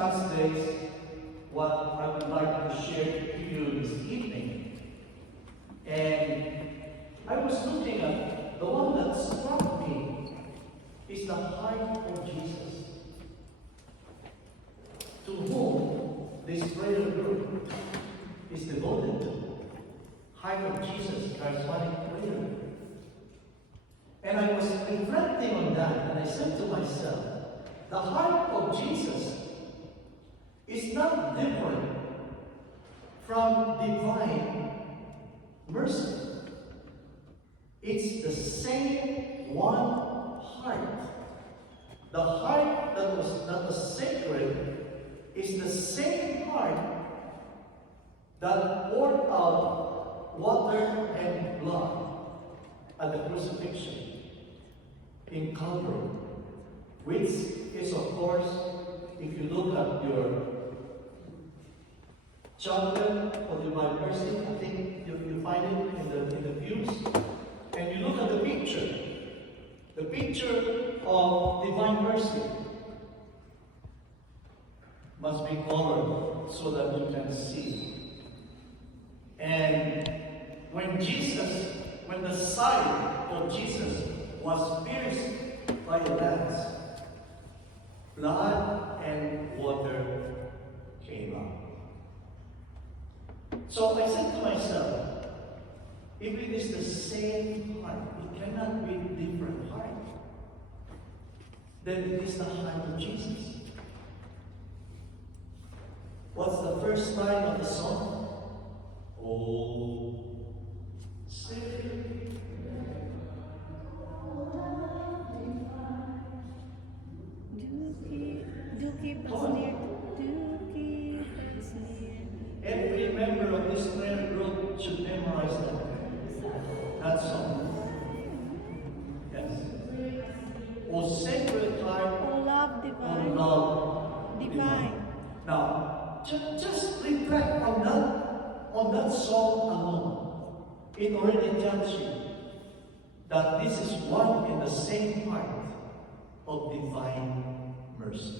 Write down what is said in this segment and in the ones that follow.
last days, what I would like to share to you this evening. And I was looking at the one that struck me is the heart of Jesus, to whom this prayer group is devoted to. Heart of Jesus, charismatic prayer. And I was reflecting on that, and I said to myself, the heart of Jesus is not different from divine mercy. It's the same one heart. The heart that was sacred is the same heart that poured out water and blood at the crucifixion in Calvary, which is, of course, if you look at your chapter of Divine Mercy, I think you find it in the views, and you look at the picture of Divine Mercy must be colored so that you can see. And when the side of Jesus was pierced by a lance, blood and water came out. So I said to myself, if it is the same heart, it cannot be a different heart, then it is the heart of Jesus. What's the first line of the song? Oh, Savior. Do keep us near. Do keep us near. Every member of this prayer group should memorize that song. Yes. O sacred heart, O love divine. O love Divine. Now, just reflect on that song alone. It already tells you that this is one in the same heart of divine mercy.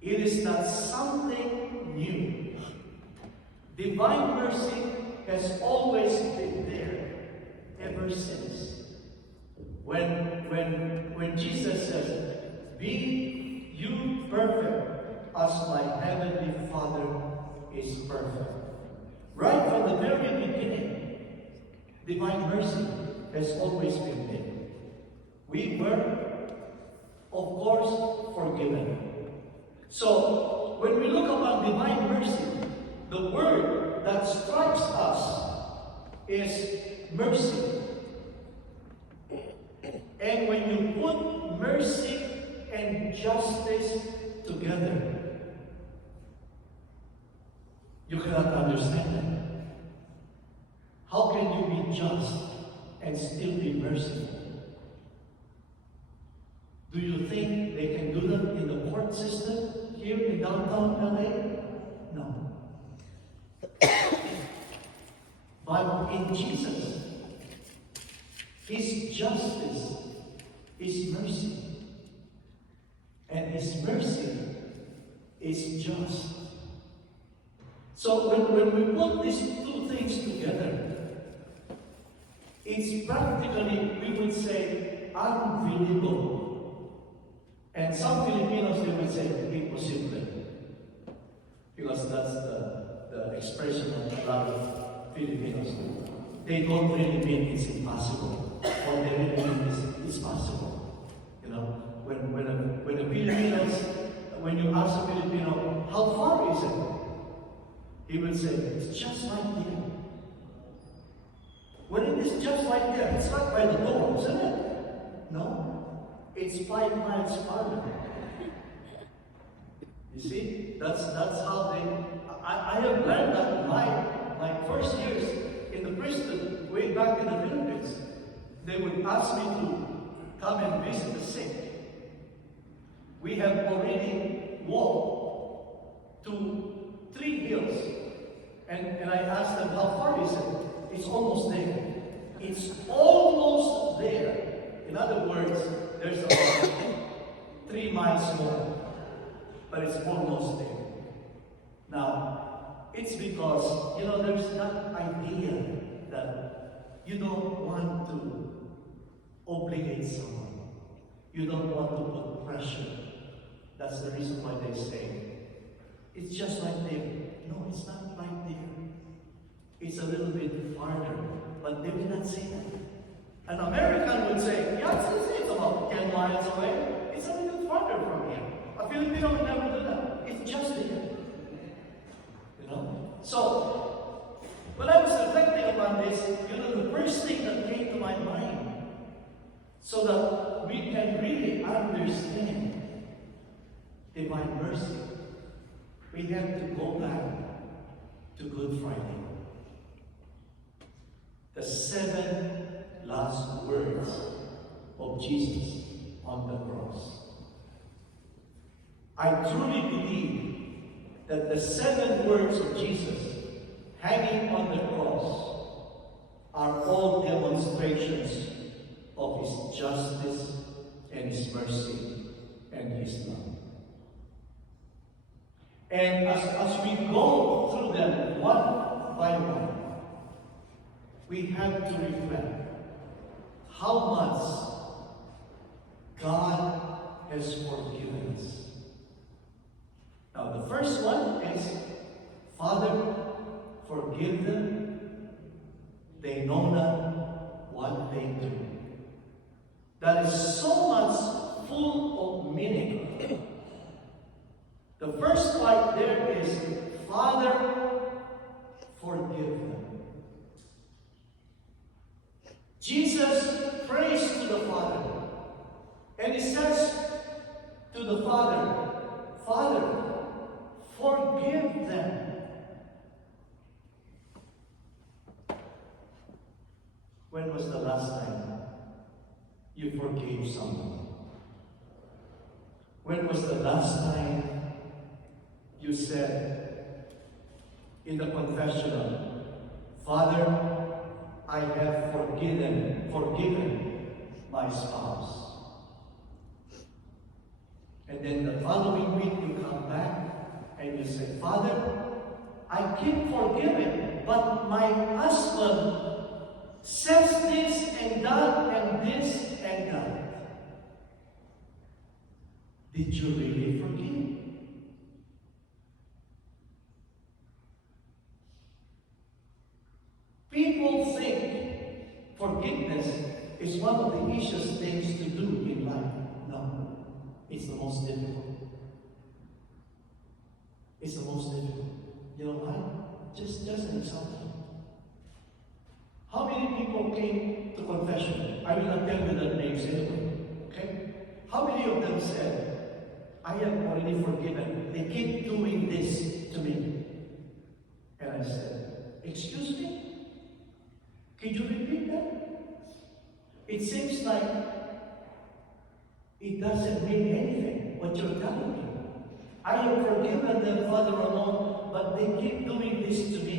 It is not something new. Divine mercy has always been there ever since. When Jesus says, "Be you perfect as my heavenly Father is perfect." Right from the very beginning, divine mercy has always been there. We were, of course, forgiven. So, when we look upon divine mercy, the word that strikes us is mercy. And when you put mercy and justice together, you cannot understand it. How can you be just and still be merciful? Do you think they can do that in the court system here in downtown LA? No. But in Jesus, His justice is mercy. And His mercy is just. So when we put these two things together, it's practically, we would say, unbelievable. And some Filipinos, they would say, imposible. Because that's the expression of a lot of Filipinos. They don't really mean it's impossible. What they really mean it's possible. You know, when the Filipinos, when you ask a Filipino, how far is it? He will say, it's just right there. When it is just right there, it's right by the door, isn't it? No, it's 5 miles farther. You see, that's how they. I have learned that my first years in the priesthood, way back in the Philippines, they would ask me to come and visit the sick. We have already walked to 3 hills, and I asked them, how far is it? It's almost there. It's almost there. In other words, there's about 3 miles more. but it's almost there. Now, it's because, there's that idea that you don't want to obligate someone. You don't want to put pressure. That's the reason why they say, it's just like there. No, it's not like there. It's a little bit farther, but they will not say that. An American would say, yeah, it's about 10 miles away. It's a little farther from here. A Filipino would never do that. It's just here. So, when I was reflecting upon this, the first thing that came to my mind, so that we can really understand divine mercy, we have to go back to Good Friday. The 7 last words of Jesus on the cross. I truly believe that the 7 words of Jesus hanging on the cross are all demonstrations of His justice and His mercy and His love. And as we go through them one by one, we have to reflect how much God has forgiven us. Now, the first one is, Father, forgive them. They know not what they do. That is so much full of meaning. The first part there is, Father, forgive them. Jesus prays to the Father, and He says to the Father, Father, forgive them. When was the last time you forgave someone? When was the last time you said in the confessional, Father, I have forgiven my spouse? And then the following week you come back and you say, Father, I keep forgiving, but my husband says this and that and this and that. Did you really forgive? People think forgiveness is one of the easiest things to do in life. No, it's the most difficult. It's the most difficult. You know why? Just an example. How many people came to confession? I will not tell you their names anyway. Okay? How many of them said, I have already forgiven. They keep doing this to me. And I said, excuse me? Could you repeat that? It seems like it doesn't mean anything, what you're telling me. I have forgiven them, Father Ramon, but they keep doing this to me.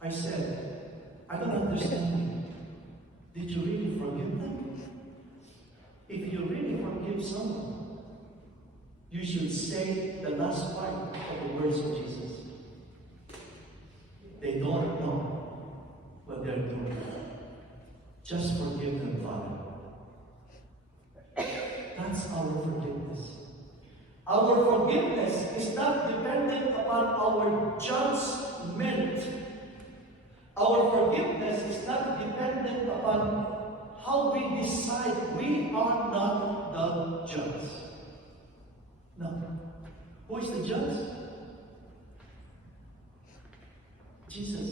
I said, I don't understand you. Did you really forgive them? If you really forgive someone, you should say the last part of the words of Jesus. They don't know what they're doing. Just forgive them, Father. That's our forgiveness. Our forgiveness is not dependent upon our judgment. Our forgiveness is not dependent upon how we decide. We are not the judge. No. Who is the judge? Jesus.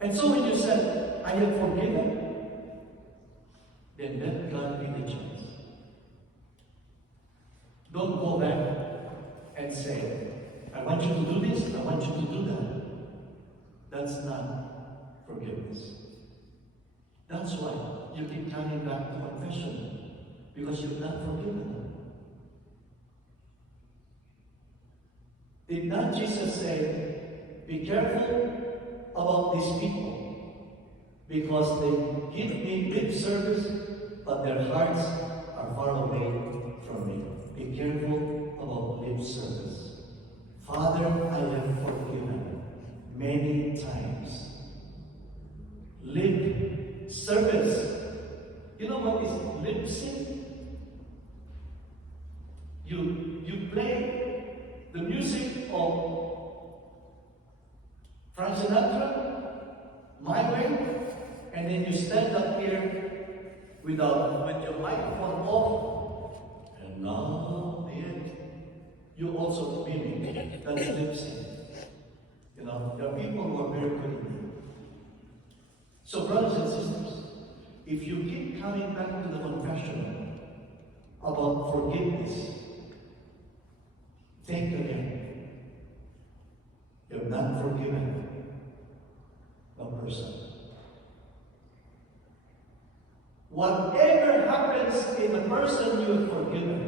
And so when you said, I have forgiven, then let God be the judge. Don't go back and say, I want you to do this, I want you to do that. That's not forgiveness. That's why you keep coming back to confession, because you've not forgiven them. Did not Jesus say, be careful about these people, because they give me lip service, but their hearts are far away from me. Be careful about lip service. Father, I have forgiven many times. Lip service. You know what is lip sync? You play the music of Frank Sinatra, My Way, and then you stand up here with your microphone off, and now you also mimic. That's lip sync. You know, there are people who are very good at it. So, brothers and sisters, if you keep coming back to the confession about forgiveness, think again. You're not forgiven a person. Whatever happens in the person you have forgiven,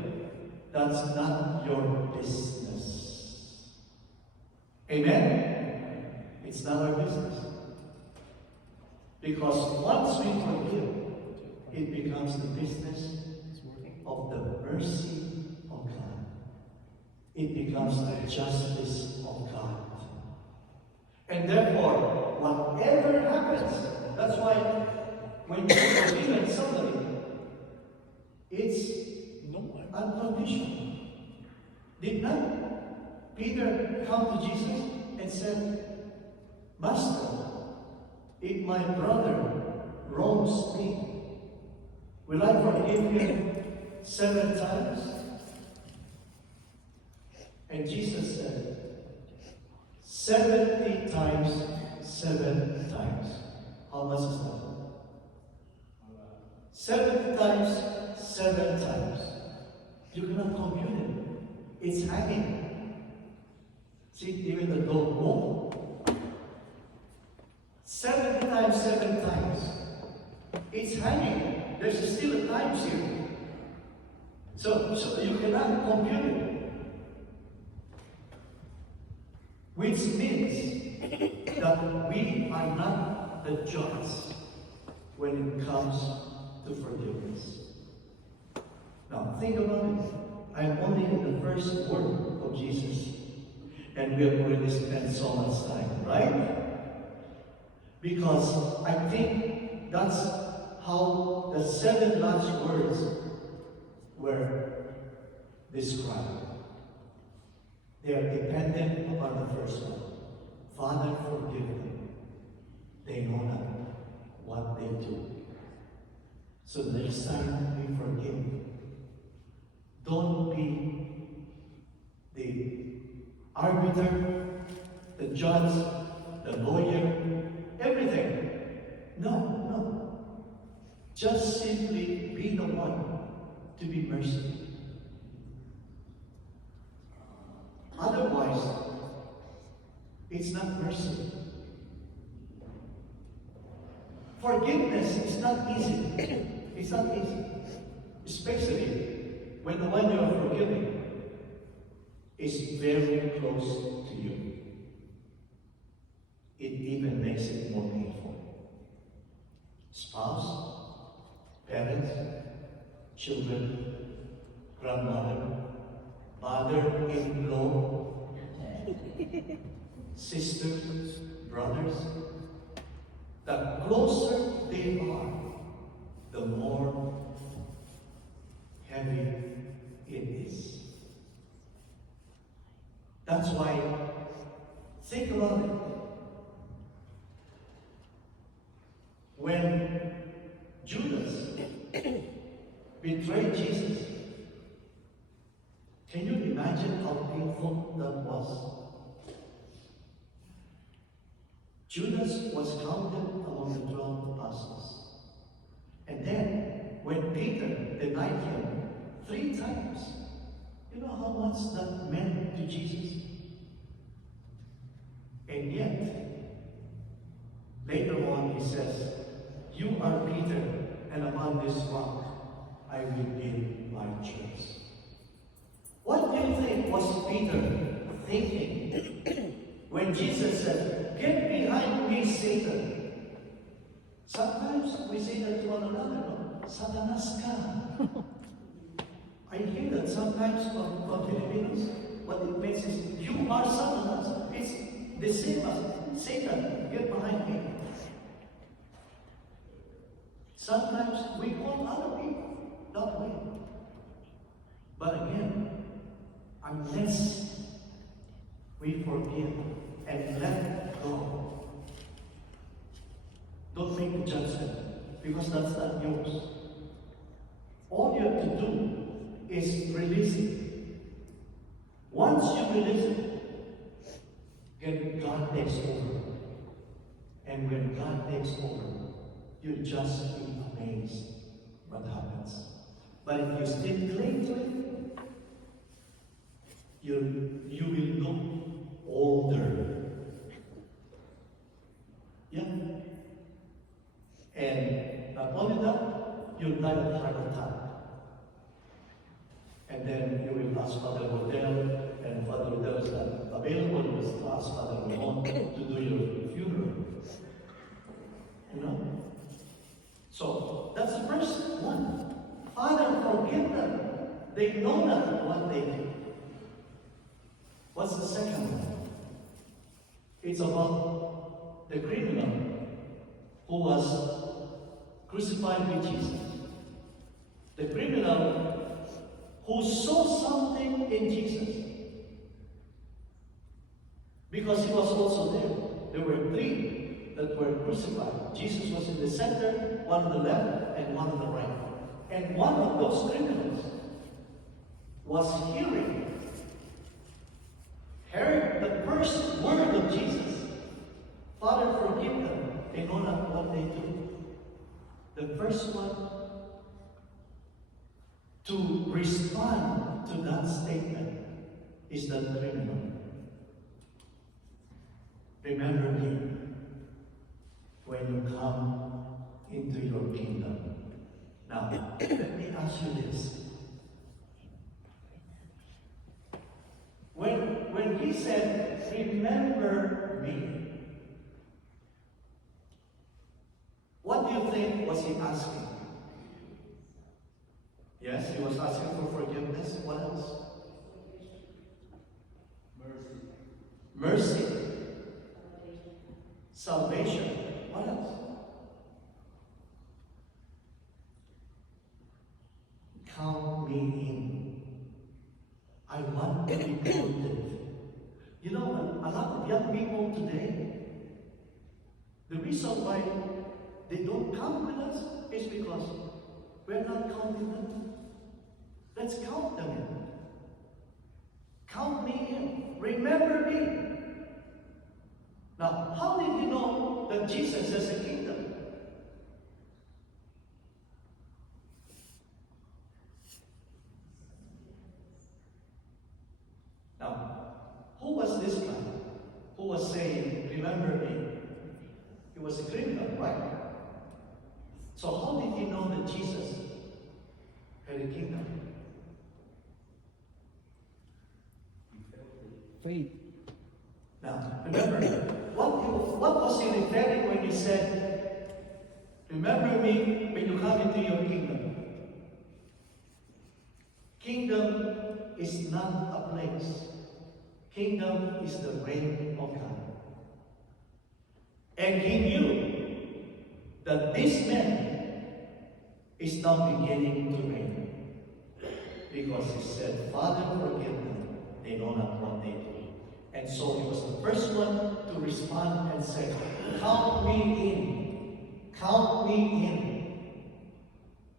that's not your business. Amen? It's not our business. Because once we forgive, it becomes the business of the mercy of God. It becomes the justice of God. And therefore, whatever happens, that's why when you forgive somebody, it's unconditional. Did not Peter come to Jesus and said, Master, if my brother wrongs me, will I forgive him 7 times? And Jesus said, 70 times, 7 times. How much is that? 70 times, 7 times. You cannot compute it. It's hanging. See, even the dog won't. 7 times, 7 times. It's hanging. There's still a times here. So you cannot compute it. Which means that we are not the judge when it comes to forgiveness. Now think about it. I'm only in the first word of Jesus. And we have already spent so much time, right? Because I think that's how the 7 last words were described. They are dependent upon the first one. Father, forgive them. They know not what they do. So next time we forgive, don't be the arbiter, the judge, the lawyer, everything. No. Just simply be the one to be merciful. Otherwise, it's not mercy. Forgiveness is not easy. It's not easy. Especially when the one you are forgiving is very close to you. It even makes it more painful. Spouse, parents, children, grandmother, mother-in-law, sisters, brothers. The closer they are, the more heavy it is. That's why, think about it. When Judas betrayed Jesus, can you imagine how painful that was? Judas was counted among the 12 apostles. And then, when Peter denied him 3 times, you know how much that meant to Jesus? And yet, later on he says, you are Peter, and upon this rock I will build my church. What do you think was Peter thinking when Jesus said, get behind me, Satan? Sometimes we say that to one another, no? Satanas ka. I hear that sometimes from Filipinos, what it means is, you are Satanas. It's the same as Satan, get behind me. Sometimes we call other people that way. But again, unless we forgive and let go, don't make a judgment, because that's not yours. All you have to do is release it. Once you release it, then God takes over. And when God takes over, you just be amazed what happens. But if you still cling to it, you will look older. Yeah. And not only that, you'll die of heart attack. And then you will ask Father Rodel, and Father Rodel is not available to ask Father Ramon to do your funeral. You know? So, that's the first one. Father, forgive them. They know not what they do. What's the second one? It's about the criminal who was crucified with Jesus. The criminal who saw something in Jesus. Because he was also there. There were three that were crucified. Jesus was in the center, one on the left, and one on the right. And one of those criminals was heard the first word of Jesus. Father, forgive them. They know not what they do. The first one to respond to that statement is the criminal. Remember me when you come into your kingdom. Now, let me ask you this. When he said, remember me, what do you think was he asking? Yes, he was asking for forgiveness. What else? Mercy. Salvation. What else? Count me in. I want to be counted. You know, a lot of young people today, the reason why they don't come with us is because we're not counting them. Let's count them in. Count me in. Remember me. Now, how did you know that Jesus has a kingdom? Now, who was this guy who was saying, remember me? He was a criminal, right? So how did he know that Jesus had a kingdom? Faith. Now, remember, what was he referring when he said, remember me when you come into your kingdom? Kingdom is not a place. Kingdom is the reign of God. And he knew that this man is now beginning to reign. Because he said, Father, forgive them. They know not what they do. And so he was the first one to respond and say, count me in. Count me in.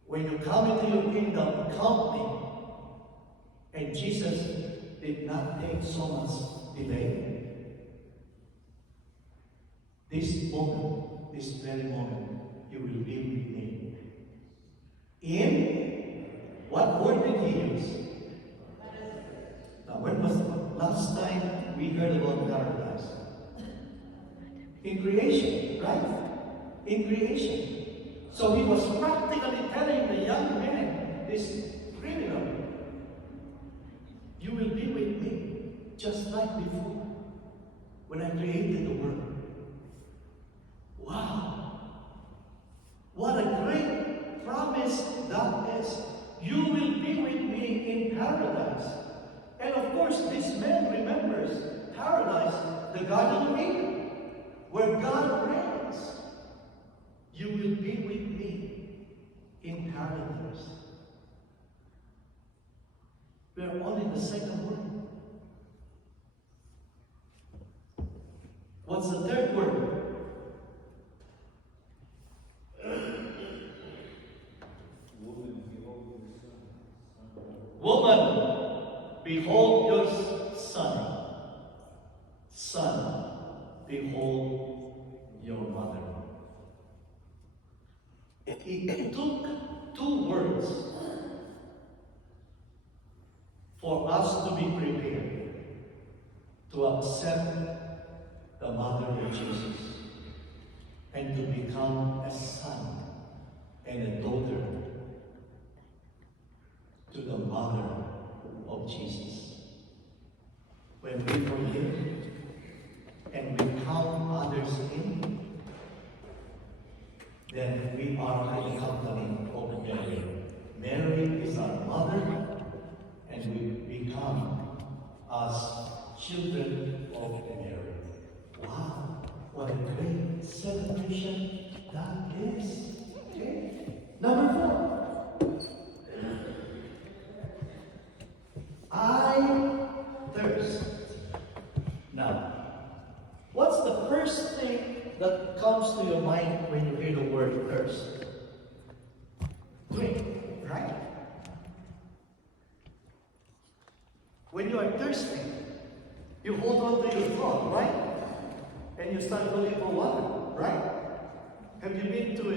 When you come into your kingdom, count me. And Jesus did not take so much delay. This moment, this very moment, you will be with me. In what word did he use? Now, when was the last time we heard about paradise? In creation, right? In creation. So he was practically telling the young man, this criminal, you will be with me just like before when I created the world. Wow! What a great promise that is. You will be with me paradise. And of course, this man remembers paradise, the Garden of Eden, where God reigns. You will be with me in paradise. We are only the second word. What's the third word? Woman, behold your son. Son, behold your mother. It took 2 words for us to be prepared to accept the mother of Jesus and to become a son and a daughter to the mother of Jesus. When we forgive and we count others in, then we are in the company of Mary. Mary is our mother, and we become as children of Mary. Wow, what a great celebration that is. Okay. Number 4. I thirst. Now, what's the first thing that comes to your mind when you hear the word thirst? Drink, right? When you are thirsty, you hold on to your throat, right? And you start looking for water, right? Have you been to a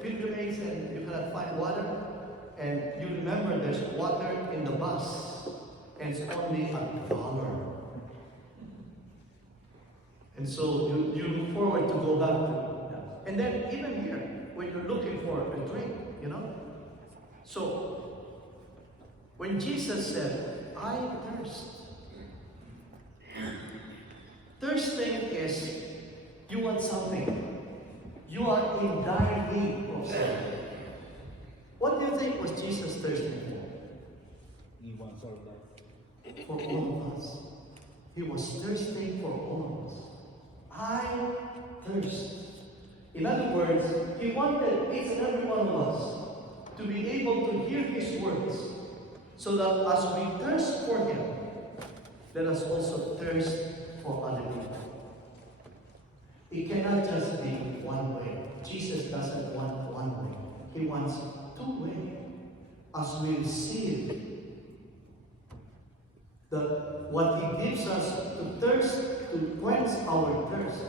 pilgrimage and you cannot find water? And you remember there's water in the bus, and it's only $1. And so you look forward to go back to. And then even here, when you're looking for a drink, you know? So, when Jesus said, I thirst. Thirsting is, you want something. You are in dire need of something. What do you think was Jesus thirsting for? He wants our life. For all of us. He was thirsting for all of us. I thirst. In other words, he wanted each and every one of us to be able to hear his words, so that as we thirst for him, let us also thirst for other people. It cannot just be one way. Jesus doesn't want one way. He wants 2 ways. As we receive what he gives us to thirst, to quench our thirst,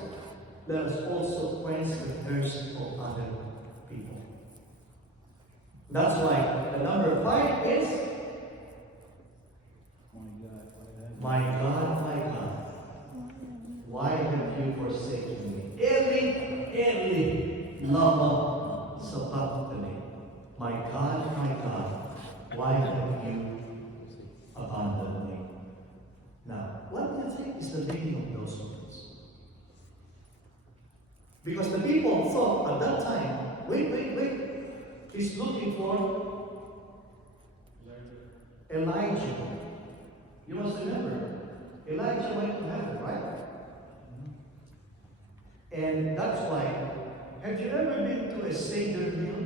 let us also quench the thirst of other people. That's why the number 5 is, my God, my God, why have you forsaken me? Eli, lama sabachthani. My God, why have you abandoned me? Now, what do you think is the meaning of those words? Because the people thought at that time, wait, he's looking for Elijah. You must remember, Elijah went to heaven, right? And that's why, have you ever been to a Seder meal?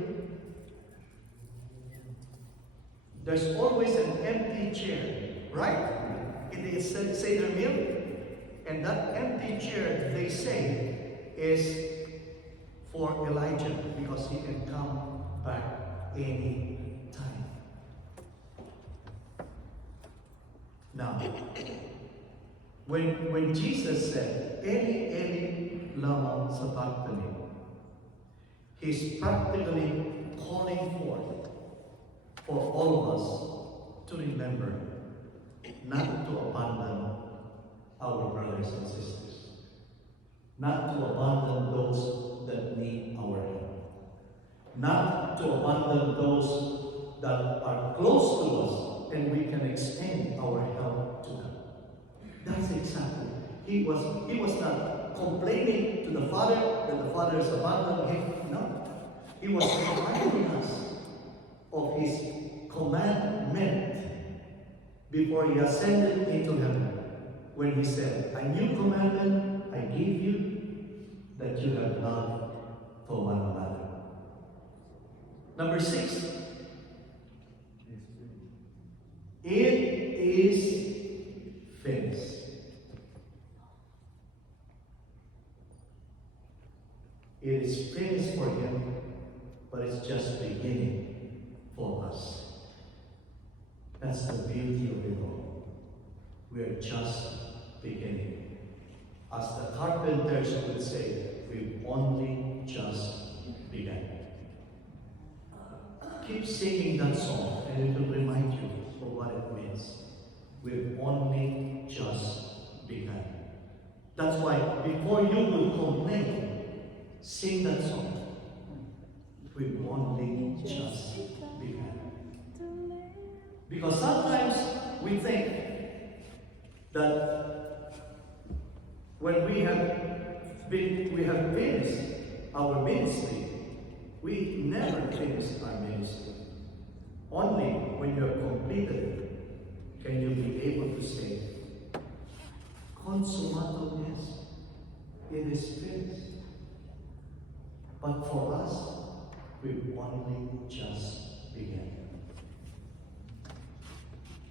There's always an empty chair, right? In the Seder meal. And that empty chair, they say, is for Elijah, because he can come back any time. Now, when Jesus said, Eli, lama sabachthani, he's practically calling forth for all of us to remember not to abandon our brothers and sisters, not to abandon those that need our help, not to abandon those that are close to us and we can extend our help to them. That's exactly. He was not complaining to the Father that the Father has abandoned him. No. He was reminding us of his commandment before he ascended into heaven, when he said, "A new commandment I give you, that you have love for one another." Number 6, it is finished. It is finished for him, but it's just beginning for us. That's the beauty of it all. We are just beginning. As the carpenters would say, we've only just begun. Keep singing that song, and it will remind you of what it means. We've only just begun. That's why before you will complain, sing that song. We've only just begun. Because sometimes we think that when we have finished our ministry, we never finish our ministry. Only when you have completed it can you be able to say, "Consummatum est," it is finished. But for us, we've only just begun.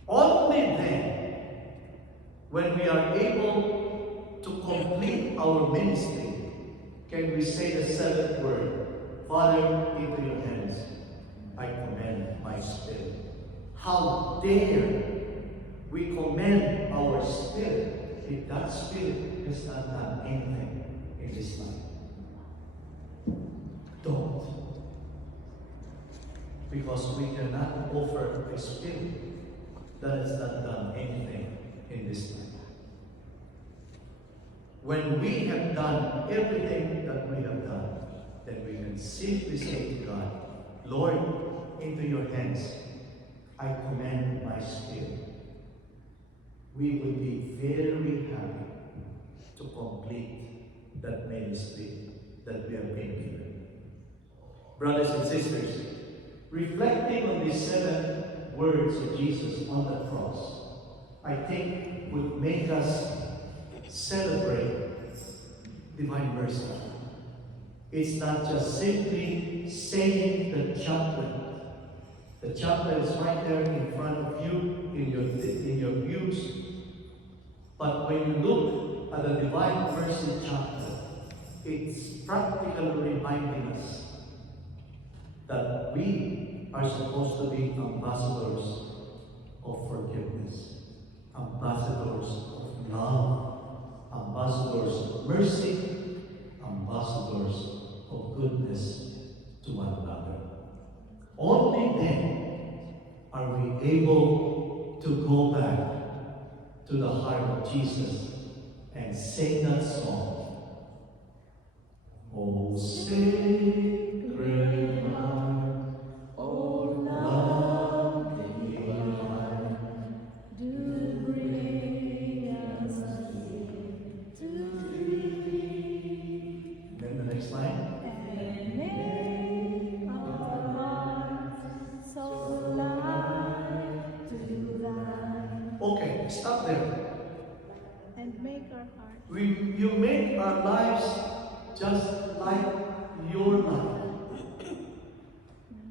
Only then, when we are able to complete our ministry, can we say the 7th word, "Father, into your hands I commend my spirit." How dare we commend our spirit if that spirit has not done anything in this life? Don't. Because we cannot offer a spirit that has not done anything in this life. When we have done everything that we have done, then we can simply say to God, "Lord, into your hands I commend my spirit." We will be very happy to complete that ministry that we have been given. Brothers and sisters, reflecting on these 7 words of Jesus on the cross, I think would make us celebrate divine mercy. It's not just simply saying the chaplet. The chaplet is right there in front of you in your views. But when you look at the divine mercy chaplet, it's practically reminding us that we are supposed to be ambassadors of forgiveness, ambassadors of love, ambassadors of mercy, ambassadors of goodness to one another. Only then are we able to go back to the heart of Jesus and sing that song. "Oh, sacred heart, oh, love divine, Do bring us again to thee, Then the next line. and make our hearts so like to thine. Okay, stop there. And make our hearts You make our lives just like your life.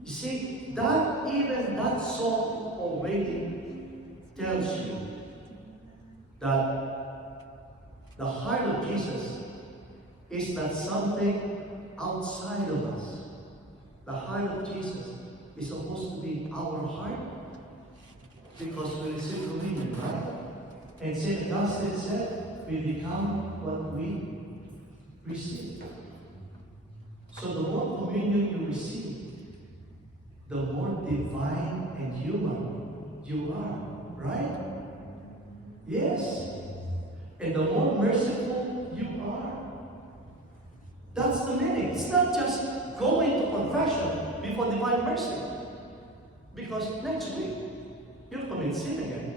You see, even that song already tells you that the heart of Jesus is not something outside of us. The heart of Jesus is supposed to be our heart because we receive communion, right? And St. Augustine said, we become what we receive. So the more communion you receive, the more divine and human you are, right? Yes. And the more merciful you are. That's the meaning. It's not just going to confession before divine mercy. Because next week, you'll commit sin again.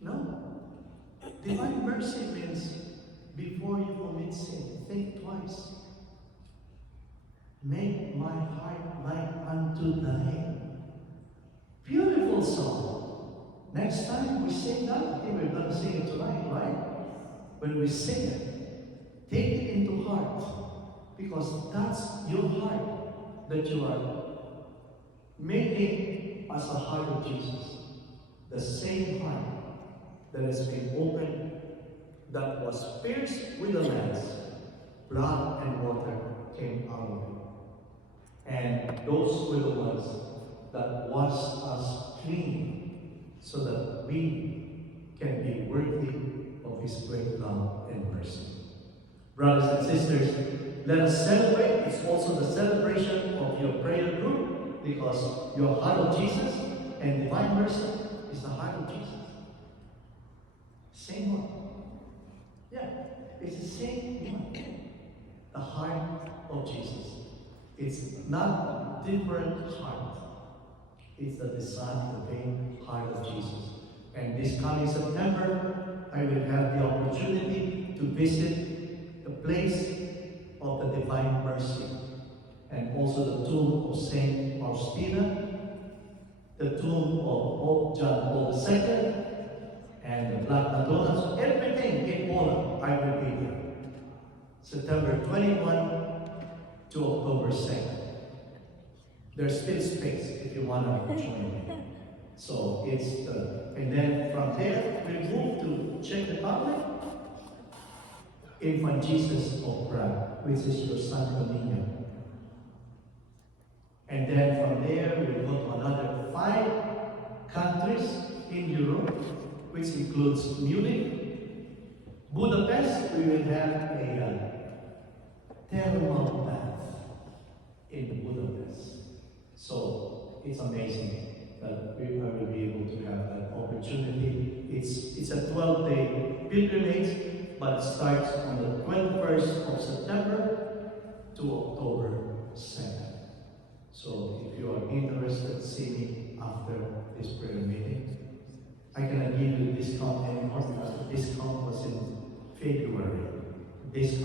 No. Divine mercy means before you commit sin, think twice. Make my heart like unto thine. Beautiful song. Next time we sing that, okay, we're going to sing it tonight, right? When we sing it, take it into heart. Because that's your heart that you are making as a heart of Jesus. The same heart that has been opened, that was pierced with a lance, blood and water came out of it. And those were the ones that washed us clean so that we can be worthy of His great love and mercy. Brothers and sisters, let us celebrate. It's also the celebration of your prayer group because your heart of Jesus and divine mercy is the heart of Jesus. Same one. Yeah, it's the same one. The heart of Jesus. It's not a different heart. It's the design, the same heart of Jesus. And this coming September, I will have the opportunity to visit the place of the divine mercy and also the tomb of Saint Faustina, the tomb of Pope John Paul II, and the Black Madonna. So everything in Poland, I will be there. September 21 to October 2nd. There's still space if you want to join me. So it's and then from there we move to Czech Republic, Infant Jesus of Prague, which is your Santo Niño. And then from there we go to another 5 countries in Europe, which includes Munich, Budapest. We will have a thermal bath in Budapest. So it's amazing that I will be able to have that opportunity. It's a 12-day pilgrimage, but it starts on the 21st of September to October 2nd. So if you are interested, see me after this prayer meeting. I cannot give you a discount anymore because the discount was in February. Discount